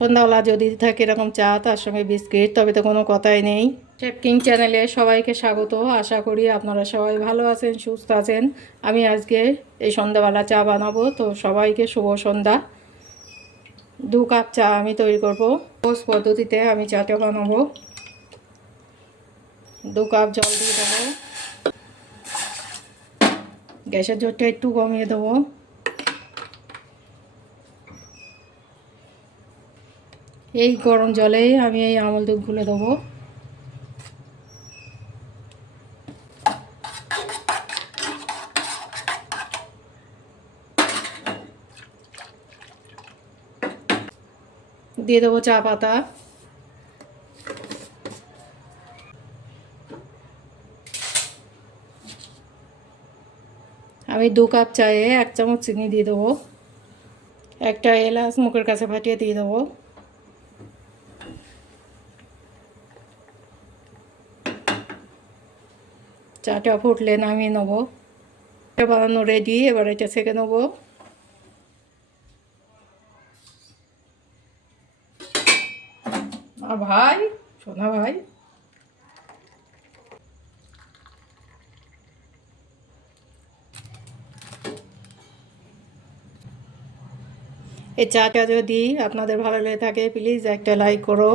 সন্ধ্যাবেলা যদি থাকে এরকম চা তার সঙ্গে বিস্কিট, তবে তো কোনো কথাই নেই। শেফ কিং চ্যানেলে সবাইকে স্বাগত। আশা করি আপনারা সবাই ভালো আছেন, সুস্থ আছেন। আমি আজকে এই সন্ধ্যাবেলা চা বানাবো, তো সবাইকে শুভ সন্ধ্যা। 2 কাপ চা আমি তৈরি করব। সহজ পদ্ধতিতে আমি চাটা বানাবো। 2 কাপ জল দিয়ে দেবো। গ্যাসের জোরটা একটু কমিয়ে দেবো। এই গরম জলে আমি এই আমল দুধ গুলে দেবো। দিয়ে দেবো চা পাতা। আমি 2 কাপ চায়ে 1 চামচ চিনি দিয়ে দেবো। একটা এলাচ মুখের কাছে ফাটিয়ে দিয়ে দেবো। চাটা ফুটলে নামিয়ে নেবো। এটা বানানো রেডি। এবার এটা ছেঁকে নেবো। ভাই, সোনা ভাই, এই চাটা যদি আপনাদের ভালো লেগে থাকে প্লিজ একটা লাইক করো।